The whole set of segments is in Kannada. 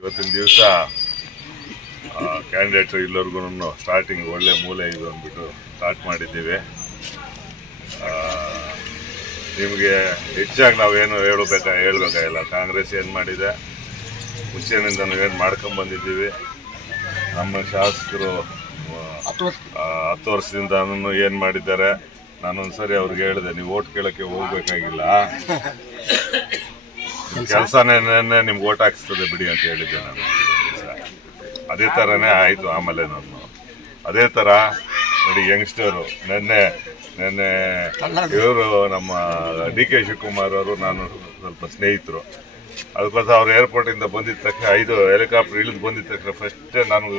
ಇವತ್ತಿನ ದಿವಸ ಕ್ಯಾಂಡಿಡೇಟ್ ಎಲ್ಲರಿಗೂ ಸ್ಟಾರ್ಟಿಂಗ್ ಒಳ್ಳೆ ಮೂಲೆ ಇದು ಅಂದ್ಬಿಟ್ಟು ಸ್ಟಾರ್ಟ್ ಮಾಡಿದ್ದೀವಿ. ನಿಮಗೆ ಹೆಚ್ಚಾಗಿ ನಾವೇನು ಹೇಳಬೇಕಾಗಿಲ್ಲ. ಕಾಂಗ್ರೆಸ್ ಏನು ಮಾಡಿದೆ, ಮುಂಚೆನಿಂದ ನಾವೇನು ಮಾಡ್ಕೊಂಬಂದಿದ್ದೀವಿ. ನಮ್ಮ ಶಾಸಕರು 10 ವರ್ಷದಿಂದ ಏನು ಮಾಡಿದ್ದಾರೆ. ನಾನೊಂದ್ಸರಿ ಅವ್ರಿಗೆ ಹೇಳಿದೆ, ನೀವು ಓಟ್ ಕೇಳೋಕ್ಕೆ ಹೋಗ್ಬೇಕಾಗಿಲ್ಲ, ಕೆಲಸನೇ ನಿಮ್ಗೆ ಓಟ್ ಹಾಕ್ಸ್ತದೆ ಬಿಡಿ ಅಂತ ಹೇಳಿದ್ದೆ ನಾನು. ಅದೇ ಥರನೇ ಆಯಿತು. ಆಮೇಲೆ ನಾನು ಅದೇ ಥರ ನೋಡಿ, ಯಂಗ್ಸ್ಟರು ನೆನ್ನೆ ಇವರು ನಮ್ಮ DK ಶಿವಕುಮಾರ್ ಅವರು ನಾನು ಸ್ವಲ್ಪ ಸ್ನೇಹಿತರು. ಅದಕ್ಕೋಸ್ಕರ ಅವ್ರು ಏರ್ಪೋರ್ಟಿಂದ ಬಂದಿದ್ದ ತಕ್ಷಣ 5 ಹೆಲಿಕಾಪ್ಟರ್ ಇಳಿದು ಬಂದಿದ್ದ ತಕ್ಷಣ ಫಸ್ಟ್ ನನಗೆ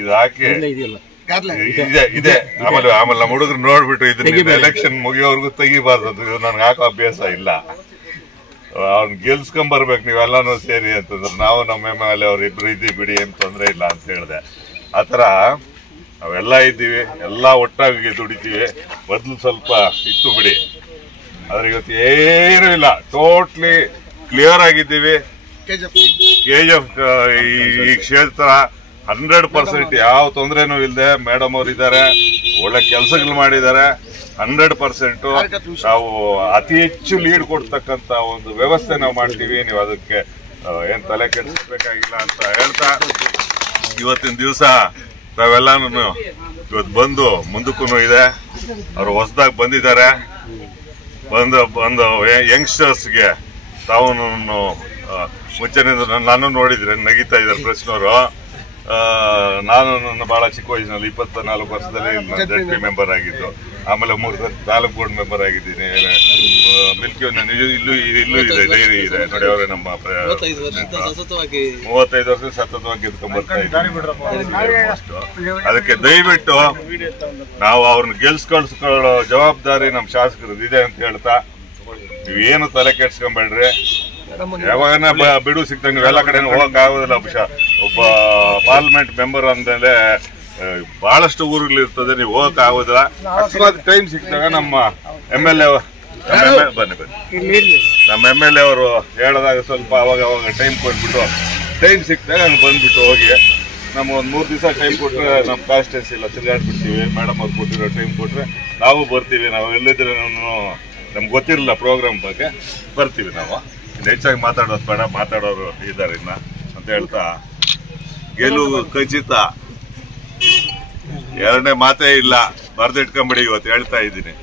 ಇದು ಹಾಕಿ ಇದೆ. ಆಮೇಲೆ ನಮ್ಮ ಹುಡುಗರು ನೋಡ್ಬಿಟ್ಟು ಇದನ್ನ ಎಲೆಕ್ಷನ್ ಮುಗಿಯೋವರೆಗೂ ತೆಗಿಬಾರ್ದು, ಇದು ನನಗೆ ಹಾಕೋ ಅಭ್ಯಾಸ ಇಲ್ಲ, ಅವ್ನ ಗೆಲ್ಸ್ಕೊಂಬರ್ಬೇಕು ನೀವೆಲ್ಲಾನು ಸೇರಿ ಅಂತಂದ್ರೆ ನಾವು ನಮ್ಮ ಮೇಲೆ ಅವ್ರು ಇಬ್ರು ಇದ್ದೀವಿ ಬಿಡಿ, ಏನು ತೊಂದರೆ ಇಲ್ಲ ಅಂತ ಹೇಳಿದೆ. ಆ ಥರ ನಾವೆಲ್ಲ ಇದ್ದೀವಿ, ಎಲ್ಲ ಒಟ್ಟಾಗಿ ದುಡಿತೀವಿ. ಮೊದಲು ಸ್ವಲ್ಪ ಇತ್ತು ಬಿಡಿ, ಆದ್ರೆ ಇವತ್ತು ಏನೂ ಇಲ್ಲ, ಟೋಟ್ಲಿ ಕ್ಲಿಯರ್ ಆಗಿದ್ದೀವಿ. KGF ಈ ಕ್ಷೇತ್ರ 100% ಯಾವ ತೊಂದರೆನೂ ಇಲ್ಲದೆ ಮೇಡಮ್ ಅವ್ರು ಇದ್ದಾರೆ, ಒಳ್ಳೆ ಕೆಲಸಗಳು ಮಾಡಿದ್ದಾರೆ. 100% ನಾವು ಅತಿ ಹೆಚ್ಚು ಲೀಡ್ ಕೊಡ್ತಕ್ಕಂಥ ಒಂದು ವ್ಯವಸ್ಥೆ ನಾವು ಮಾಡ್ತೀವಿ. ನೀವು ಅದಕ್ಕೆ ಏನ್ ತಲೆ ಕೆಡಿಸ್ಬೇಕಾಗಿಲ್ಲ ಅಂತ ಹೇಳ್ತಾ, ಇವತ್ತಿನ ದಿವಸ ತಾವೆಲ್ಲಾನು ಇವತ್ತು ಬಂದು ಮುಂದಕ್ಕೂ ಇದೆ. ಅವರು ಹೊಸದಾಗಿ ಬಂದಿದ್ದಾರೆ. ಬಂದು ಯಂಗ್ಸ್ಟರ್ಸ್ಗೆ ತಾವು ಮುಂಚೆನಿಂದ ನಾನು ನೋಡಿದ್ರೆ ನಗೀತಾ ಇದ್ದಾರೆ ಪ್ರಶ್ನವರು. ನಾನು ನನ್ನ ಬಹಳ ಚಿಕ್ಕ ವಯಸ್ಸಿನಲ್ಲಿ 24 ವರ್ಷದಲ್ಲಿ ZP ಮೆಂಬರ್ ಆಗಿದ್ದು. ಆಮೇಲೆ 3 ಸಲ ತಾಲೂಕು ಬೋರ್ಡ್ ಮೆಂಬರ್ ಆಗಿದ್ದೀನಿ. ಮಿಲ್ಕಿ ಇಲ್ಲೂ ಇದೆ, ಡೈರಿ ಇದೆ ನೋಡಿ. ಅವರೇ ನಮ್ಮ 35 ವರ್ಷ ಸತತವಾಗಿ ಗೆದ್ಕೊಂಡ್ಬರ್ತಾ ಇದ್ದೀವಿ. ಅದಕ್ಕೆ ದಯವಿಟ್ಟು ನಾವು ಅವ್ರನ್ನ ಗೆಲ್ಸ್ಕೊಳ್ಸ್ಕೊಳ್ಳೋ ಜವಾಬ್ದಾರಿ ನಮ್ಮ ಶಾಸಕರದ್ದು ಇದೆ ಅಂತ ಹೇಳ್ತಾ, ನೀವೇನು ತಲೆ ಕೆಡ್ಸ್ಕೊಂಬೇಡ್ರಿ. ಯಾವಾಗನ ಬಿಡು ಸಿಕ್ತಂಗೆ ಎಲ್ಲ ಕಡೆ ಹೋಗಕ್ ಆಗೋದಿಲ್ಲ. ಒಬ್ಬ ಪಾರ್ಲಿಮೆಂಟ್ ಮೆಂಬರ್ ಅಂದ್ಮೇಲೆ ಬಹಳಷ್ಟು ಊರುಗಳಿರ್ತದೆ, ನೀವು ಹೋಗಕ್ ಆಗೋದಿಲ್ಲ. ಅಕಸ್ಮಾತ್ ಟೈಮ್ ಸಿಕ್ತಾಗ ನಮ್ಮ MLA ಬನ್ನಿ ನಮ್ಮ MLA ಅವರು ಹೇಳಿದಾಗ ಸ್ವಲ್ಪ ಅವಾಗ ಟೈಮ್ ಕೊಟ್ಬಿಟ್ಟು, ಟೈಮ್ ಸಿಕ್ತಾಗ ಹಂಗೆ ಬಂದ್ಬಿಟ್ಟು ಹೋಗಿ ನಮ್ಮ ಒಂದು 3 ದಿವಸ ಟೈಮ್ ಕೊಟ್ರೆ ನಮ್ಮ ಕಾನ್ಸ್ಟಿಟ್ಯೂನ್ಸಿ ಎಲ್ಲ ತಿರುಗಾಡ್ಬಿಡ್ತೀವಿ. ಮೇಡಮ್ ಅವ್ರು ಕೊಟ್ಟಿರೋ ಟೈಮ್ ಕೊಟ್ರೆ ನಾವು ಬರ್ತೀವಿ. ನಾವು ಎಲ್ಲಿದ್ರೆ ನಮ್ಗೆ ಗೊತ್ತಿರಲಿಲ್ಲ ಪ್ರೋಗ್ರಾಮ್ ಬಗ್ಗೆ, ಬರ್ತೀವಿ. ನಾವು ಹೆಚ್ಚಾಗಿ ಮಾತಾಡೋದು ಬೇಡ, ಮಾತಾಡೋರು ಇದ್ದಾರೆ ಇನ್ನ ಅಂತ ಹೇಳ್ತಾ, ಗೆಲುವು ಖಚಿತ, ಎರಡನೇ ಮಾತೇ ಇಲ್ಲ, ಬರ್ದಿಟ್ಕೊಂಬಿಡಿ ಇವತ್ತು ಹೇಳ್ತಾ ಇದ್ದೀನಿ.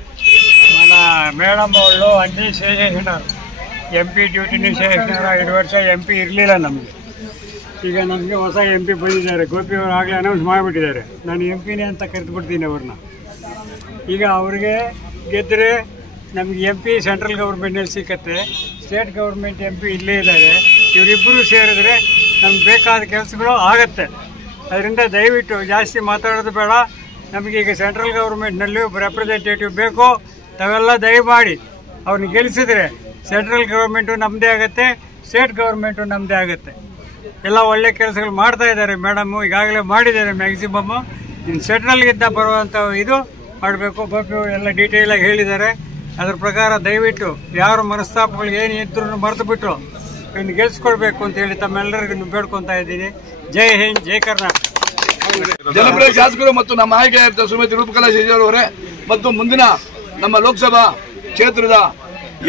మన మేడం వాళ్ళు అన్నీ చేసేసినారు. MP డ్యూటీని చేసినారు. 5 ವರ್ಷ MP ಇರಲಿಲ್ಲ ನಮಗೆ. ಈಗ ನಮಗೆ ಹೊಸ MP ಬಂದಿದ್ದಾರೆ. ಗೋಪಿ ಅವರು ಆಗಲೇ ಅನೌನ್ಸ್ ಮಾಡಿಬಿಟ್ಟಿದ್ದಾರೆ. ನಾನು MPನೇ ಅಂತ ಕರೆದುಬಿಡ್ತೀನಿ ಅವ್ರನ್ನ. ಈಗ ಅವ್ರಿಗೆ ಗೆದ್ದರೆ ನಮಗೆ MP ಸೆಂಟ್ರಲ್ ಗೌರ್ಮೆಂಟ್ನಲ್ಲಿ ಸಿಕ್ಕತ್ತೆ, ಸ್ಟೇಟ್ ಗೌರ್ಮೆಂಟ್ MP ಇಲ್ಲೇ ಇದ್ದಾರೆ. ಇವರಿಬ್ಬರು ಸೇರಿದ್ರೆ ನಮ್ಗೆ ಬೇಕಾದ ಕೆಲಸಗಳು ಆಗತ್ತೆ. ಅದರಿಂದ ದಯವಿಟ್ಟು ಜಾಸ್ತಿ ಮಾತಾಡೋದು ಬೇಡ. ನಮಗೀಗ ಸೆಂಟ್ರಲ್ ಗೌರ್ಮೆಂಟ್ನಲ್ಲಿ ಒಬ್ಬ ರೆಪ್ರೆಸೆಂಟೇಟಿವ್ ಬೇಕು. ತಾವೆಲ್ಲ ದಯಮಾಡಿ ಅವ್ರನ್ನ ಗೆಲ್ಲಿಸಿದ್ರೆ ಸೆಂಟ್ರಲ್ ಗೌರ್ಮೆಂಟು ನಮ್ಮದೇ ಆಗುತ್ತೆ, ಸ್ಟೇಟ್ ಗೌರ್ಮೆಂಟು ನಮ್ಮದೇ ಆಗುತ್ತೆ. ಎಲ್ಲ ಒಳ್ಳೆ ಕೆಲಸಗಳು ಮಾಡ್ತಾ ಇದ್ದಾರೆ ಮೇಡಮು, ಈಗಾಗಲೇ ಮಾಡಿದ್ದಾರೆ ಮ್ಯಾಕ್ಸಿಮಮ್ಮು. ಇನ್ನು ಸೆಂಟ್ರಲ್ಗಿಂತ ಬರುವಂಥ ಇದು ಮಾಡಬೇಕು. ಗೋಪಿ ಎಲ್ಲ ಡೀಟೇಲಾಗಿ ಹೇಳಿದ್ದಾರೆ. ಅದ್ರ ಪ್ರಕಾರ ದಯವಿಟ್ಟು ಯಾರ ಮನಸ್ತಾಪಗಳು ಏನು ಇದ್ರೂ ಮರೆತು ಬಿಟ್ಟು ಇನ್ನು ಗೆಲ್ಸ್ಕೊಳ್ಬೇಕು ಅಂತ ಹೇಳಿ ತಮ್ಮೆಲ್ಲರಿಗೂ ಬೇಡ್ಕೊತಾ ಇದ್ದೀನಿ. ಜೈ ಹಿಂದ್, ಜೈ ಕರ್ನಾಟಕ. ಜನಪ್ರಿಯ ಶಾಸಕರು ಮತ್ತು ನಮ್ಮ ಆಯ್ಕೆಯಾದ ಶ್ರೀಮತಿ ರೂಪಕಲಾ ಶೇಜಾರ್ ಅವರೇ ಮತ್ತು ಮುಂದಿನ ನಮ್ಮ ಲೋಕಸಭಾ ಕ್ಷೇತ್ರದ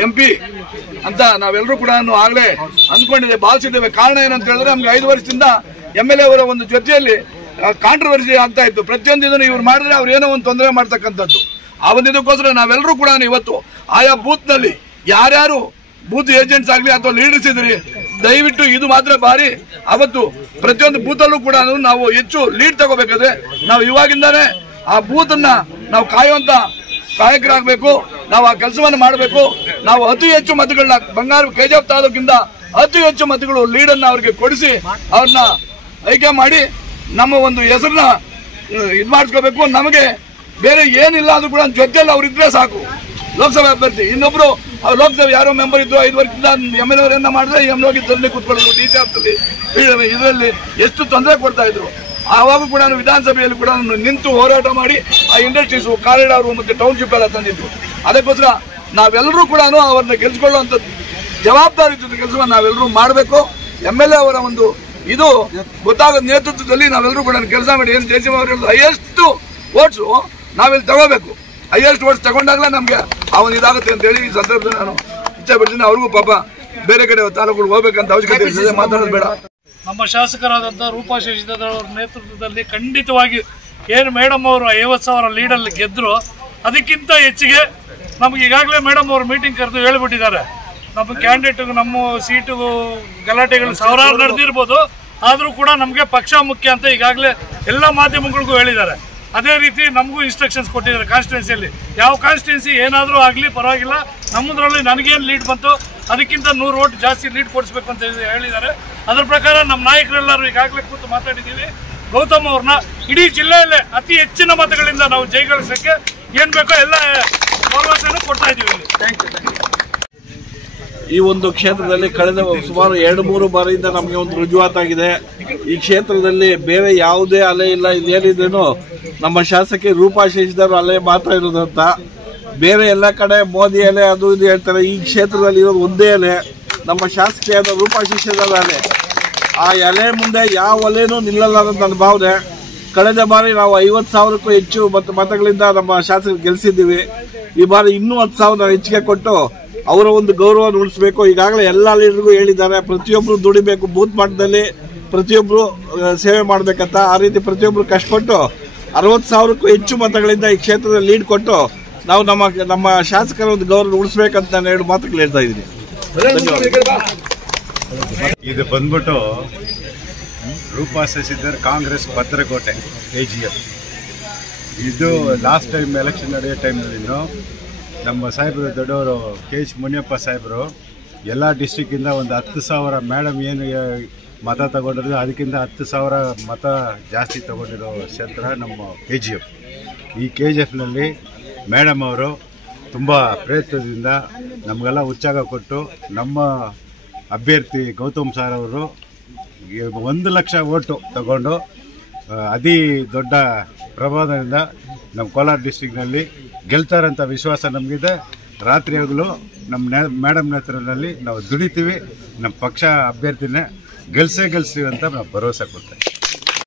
MP ಅಂತ ನಾವೆಲ್ಲರೂ ಕೂಡ ಆಗಲೇ ಅಂದ್ಕೊಂಡಿದ್ದೇವೆ, ಭಾವಿಸಿದ್ದೇವೆ. ಕಾರಣ ಏನಂತ ಹೇಳಿದ್ರೆ, ನಮ್ಗೆ 5 ವರ್ಷದಿಂದ MLA ಅವರ ಒಂದು ಜೊತೆಯಲ್ಲಿ ಕಾಂಟ್ರವರ್ಸಿ ಆಗ್ತಾ ಇತ್ತು. ಪ್ರತಿಯೊಂದು ಇದನ್ನು ಇವ್ರು ಮಾಡಿದ್ರೆ ಅವ್ರು ಏನೋ ಒಂದು ತೊಂದರೆ ಮಾಡ್ತಕ್ಕಂಥದ್ದು. ಆ ಒಂದು ಇದಕ್ಕೋಸ್ಕರ ನಾವೆಲ್ಲರೂ ಕೂಡ ಇವತ್ತು ಆಯಾ ಬೂತ್ನಲ್ಲಿ ಯಾರ್ಯಾರು ಬೂತ್ ಏಜೆಂಟ್ಸ್ ಆಗಲಿ ಅಥವಾ ಲೀಡರ್ಸ್ ಇದ್ರಿ, ದಯವಿಟ್ಟು ಇದು ಮಾತ್ರ ಬಾರಿ ಅವತ್ತು ಪ್ರತಿಯೊಂದು ಬೂತಲ್ಲೂ ಕೂಡ ನಾವು ಹೆಚ್ಚು ಲೀಡ್ ತಗೋಬೇಕಾದ್ರೆ ನಾವು ಇವಾಗಿಂದಾನೇ ಆ ಬೂತನ್ನ ನಾವು ಕಾಯುವಂತ ಕಾಯಕರಾಗಬೇಕು. ನಾವು ಆ ಕೆಲಸವನ್ನು ಮಾಡಬೇಕು. ನಾವು ಅತಿ ಹೆಚ್ಚು ಮತಗಳನ್ನ ಬಂಗಾರ KGF ತಾಲೂಕಿಂದ ಅತಿ ಹೆಚ್ಚು ಮತಗಳು ಲೀಡನ್ನ ಅವ್ರಿಗೆ ಕೊಡಿಸಿ ಅವ್ರನ್ನ ಆಯ್ಕೆ ಮಾಡಿ ನಮ್ಮ ಒಂದು ಹೆಸರನ್ನ ಇದು ಮಾಡಿಸ್ಕೋಬೇಕು. ನಮಗೆ ಬೇರೆ ಏನಿಲ್ಲ ಅಂದ್ರೂ ಕೂಡ ಜೊತೆಯಲ್ಲಿ ಅವ್ರು ಇದ್ರೆ ಸಾಕು. ಲೋಕಸಭೆ ಅಭ್ಯರ್ಥಿ ಇನ್ನೊಬ್ರು ಲೋಕಸಭೆ ಯಾರೋ ಮೆಂಬರ್ ಇದ್ರು 5 ವರ್ಷದಿಂದ MLA ಅವರನ್ನ ಮಾಡಿದ್ರೆ ಹೋಗಿ ಧರಣಿ ಕೂತ್ಕೊಳ್ಳೋದು, DC ಆಫ್ಸಲ್ಲಿ ಇದರಲ್ಲಿ ಎಷ್ಟು ತೊಂದರೆ ಕೊಡ್ತಾ ಇದ್ರು. ಆವಾಗ ಕೂಡ ವಿಧಾನಸಭೆಯಲ್ಲಿ ಕೂಡ ನಿಂತು ಹೋರಾಟ ಮಾಡಿ ಆ ಇಂಡಸ್ಟ್ರೀಸ್, ಕಾರಿಡಾರು ಮತ್ತು ಟೌನ್ಶಿಪ್ ಎಲ್ಲ ತಂದಿದ್ರು. ಅದಕ್ಕೋಸ್ಕರ ನಾವೆಲ್ಲರೂ ಕೂಡ ಅವ್ರನ್ನ ಗೆಲ್ಸ್ಕೊಳ್ಳುವಂಥದ್ದು ಜವಾಬ್ದಾರಿ ಕೆಲಸವನ್ನು ನಾವೆಲ್ಲರೂ ಮಾಡಬೇಕು. MLA ಅವರ ಒಂದು ಇದು ಗೊತ್ತಾಗೋ ನೇತೃತ್ವದಲ್ಲಿ ನಾವೆಲ್ಲರೂ ಕೂಡ ಕೆಲಸ ಮಾಡಿ ಏನು ಜಯಸಿಂಹ ಅವರು ಹೇಳಿದ್ರು ಹೈಯೆಸ್ಟ್ ವೋಟ್ಸು ನಾವಿಲ್ಲಿ ತಗೋಬೇಕು. ಹೈಯೆಸ್ಟ್ ವೋಟ್ಸ್ ತಗೊಂಡಾಗಲೇ ನಮಗೆ ಅವನು ಇದಾಗುತ್ತೆ ಅಂತ ಹೇಳಿ ಈ ಸಂದರ್ಭದಲ್ಲಿ ನಾನು ಇಚ್ಛೆ ಪಡ್ತೀನಿ. ಅವ್ರಿಗೂ ಪಾಪ ಬೇರೆ ಕಡೆ ತಾಲೂಕುಗಳು ಹೋಗ್ಬೇಕಂತ ಅವಶ್ಯಕತೆ ಇರ್ತದೆ, ಮಾತಾಡೋದು ಬೇಡ. ನಮ್ಮ ಶಾಸಕರಾದಂಥ ರೂಪಾ ಶಶಿಧರ್ ಅವರ ನೇತೃತ್ವದಲ್ಲಿ ಖಂಡಿತವಾಗಿ ಏನು ಮೇಡಮ್ ಅವರು 50,000 ಲೀಡಲ್ಲಿ ಗೆದ್ದರು, ಅದಕ್ಕಿಂತ ಹೆಚ್ಚಿಗೆ ನಮ್ಗೆ ಈಗಾಗಲೇ ಮೇಡಮ್ ಅವರು ಮೀಟಿಂಗ್ ಕರೆದು ಹೇಳಿಬಿಟ್ಟಿದ್ದಾರೆ. ನಮ್ಮ ಕ್ಯಾಂಡಿಡೇಟ್ಗೂ ನಮ್ಮ ಸೀಟು ಗಲಾಟೆಗಳು ಸಾವಿರಾರು ನಡೆದಿರ್ಬೋದು, ಆದರೂ ಕೂಡ ನಮಗೆ ಪಕ್ಷ ಮುಖ್ಯ ಅಂತ ಈಗಾಗಲೇ ಎಲ್ಲ ಮಾಧ್ಯಮಗಳಿಗೂ ಹೇಳಿದ್ದಾರೆ. ಅದೇ ರೀತಿ ನಮಗೂ ಇನ್ಸ್ಟ್ರಕ್ಷನ್ಸ್ ಕೊಟ್ಟಿದ್ದಾರೆ. ಕಾನ್ಸ್ಟಿಟ್ಯೂನ್ಸಿಯಲ್ಲಿ ಯಾವ ಕಾನ್ಸ್ಟಿಟ್ಯೂನ್ಸಿ ಏನಾದರೂ ಆಗಲಿ ಪರವಾಗಿಲ್ಲ, ನಮ್ಮದ್ರಲ್ಲಿ ನನಗೇನು ಲೀಡ್ ಬಂತು ಅದಕ್ಕಿಂತ 100 ವೋಟ್ ಜಾಸ್ತಿ ಲೀಡ್ ಕೊಡಿಸ್ಬೇಕು ಅಂತ ಹೇಳಿದ್ದಾರೆ. ಅದರ ಪ್ರಕಾರ ನಮ್ಮ ನಾಯಕರೆಲ್ಲರೂ ಈಗಾಗಲೇ ಕೂತು ಮಾತಾಡಿದ್ದೀವಿ. ಗೌತಮ್ ಅವ್ರನ್ನ ಇಡೀ ಜಿಲ್ಲೆಯಲ್ಲೇ ಅತಿ ಹೆಚ್ಚಿನ ಮತಗಳಿಂದ ನಾವು ಜಯಗಳಿಸೋಕ್ಕೆ ಏನು ಬೇಕೋ ಎಲ್ಲ ಭರವಸೆಯನ್ನು ಕೊಡ್ತಾ ಇದ್ದೀವಿ. Thank you. ಈ ಒಂದು ಕ್ಷೇತ್ರದಲ್ಲಿ ಕಳೆದ ಸುಮಾರು 2-3 ಬಾರಿಯಿಂದ ನಮಗೆ ಒಂದು ರುಜುವಾತಾಗಿದೆ. ಈ ಕ್ಷೇತ್ರದಲ್ಲಿ ಬೇರೆ ಯಾವುದೇ ಅಲೆ ಇಲ್ಲ. ಇಲ್ಲೇನಿದ್ರೇನು ನಮ್ಮ ಶಾಸಕಿ ರೂಪಾ ಶಶಿಧರ್ ಅಲೆ ಮಾತ್ರ ಇರೋದಂತ. ಬೇರೆ ಎಲ್ಲ ಕಡೆ ಮೋದಿ ಅಲೆ ಅದು ಇದು ಹೇಳ್ತಾರೆ. ಈ ಕ್ಷೇತ್ರದಲ್ಲಿ ಇರೋದು ಒಂದೇ ಅಲೆ, ನಮ್ಮ ಶಾಸಕಿಯಾದ ರೂಪಾ ಶಶಿಧರ್ ಅಲೆ. ಆ ಎಲೆ ಮುಂದೆ ಯಾವ ಅಲೆನೂ ನಿಲ್ಲಲ್ಲ ಅನ್ನೋದು ನನ್ನ ಭಾವನೆ. ಕಳೆದ ಬಾರಿ ನಾವು 50,000ಕ್ಕೂ ಹೆಚ್ಚು ಮತಗಳಿಂದ ನಮ್ಮ ಶಾಸಕರು ಗೆಲ್ಲಿಸಿದ್ದೀವಿ. ಈ ಬಾರಿ ಇನ್ನೂ 10,000 ಹೆಚ್ಚಿಗೆ ಕೊಟ್ಟು ಅವರ ಒಂದು ಗೌರವ ಉಳಿಸಬೇಕು. ಈಗಾಗಲೇ ಎಲ್ಲ ಲೀಡರ್ಗೂ ಹೇಳಿದ್ದಾರೆ, ಪ್ರತಿಯೊಬ್ಬರು ದುಡಿಬೇಕು, ಬೂತ್ ಮಟ್ಟದಲ್ಲಿ ಪ್ರತಿಯೊಬ್ಬರು ಸೇವೆ ಮಾಡಬೇಕಂತ. ಆ ರೀತಿ ಪ್ರತಿಯೊಬ್ಬರು ಕಷ್ಟಪಟ್ಟು 60,000ಕ್ಕೂ ಹೆಚ್ಚು ಮತಗಳಿಂದ ಈ ಕ್ಷೇತ್ರದಲ್ಲಿ ಲೀಡ್ ಕೊಟ್ಟು ನಾವು ನಮ್ಮ ಶಾಸಕರ ಒಂದು ಗೌರವ ಉಳಿಸಬೇಕಂತ ನಾನು 2 ಮಾತುಗಳು ಹೇಳ್ತಾ ಇದ್ದೀನಿ. ಇದು ಬಂದ್ಬಿಟ್ಟು ರೂಪಾ ಶಶಿಧರ್ ಕಾಂಗ್ರೆಸ್ ಭದ್ರಕೋಟೆ KGF. ಇದು ಲಾಸ್ಟ್ ಟೈಮ್ ಎಲೆಕ್ಷನ್ ನಡೆಯೋ ಟೈಮ್ನಲ್ಲಿ ನಮ್ಮ ಸಾಹೇಬರು ದೊಡ್ಡವರು KH ಮುನಿಯಪ್ಪ ಸಾಹೇಬರು ಎಲ್ಲ ಡಿಸ್ಟಿಕ್ಕಿಂದ ಒಂದು 10,000 ಮೇಡಮ್ ಏನು ಮತ ತಗೊಂಡಿರೋದು ಅದಕ್ಕಿಂತ 10,000 ಮತ ಜಾಸ್ತಿ ತಗೊಂಡಿರೋ ಕ್ಷೇತ್ರ ನಮ್ಮ KGF. ಈ KGFನಲ್ಲಿ ಮೇಡಮ್ ಅವರು ತುಂಬ ಪ್ರಯತ್ನದಿಂದ ನಮಗೆಲ್ಲ ಉತ್ಸಾಹ ಕೊಟ್ಟು ನಮ್ಮ ಅಭ್ಯರ್ಥಿ ಗೌತಮ್ ಸರ್ ಅವರು 1,00,000 ಓಟು ತಗೊಂಡು ಅತಿ ದೊಡ್ಡ ಪ್ರಭಾವದಿಂದ ನಮ್ಮ ಕೋಲಾರ ಡಿಸ್ಟಿಕ್ನಲ್ಲಿ ಗೆಲ್ತಾರಂಥ ವಿಶ್ವಾಸ ನಮಗಿದೆ. ರಾತ್ರಿ ಹಗಲು ನಮ್ಮ ಮೇಡಮ್ ನೇತೃತ್ವದಲ್ಲಿ ನಾವು ದುಡಿತೀವಿ. ನಮ್ಮ ಪಕ್ಷ ಅಭ್ಯರ್ಥಿನೇ ಗೆಲ್ಸೇ ಗೆಲ್ಸ್ತೀವಿ ಅಂತ ನಾವು ಭರವಸೆ ಕೊಡ್ತೇವೆ.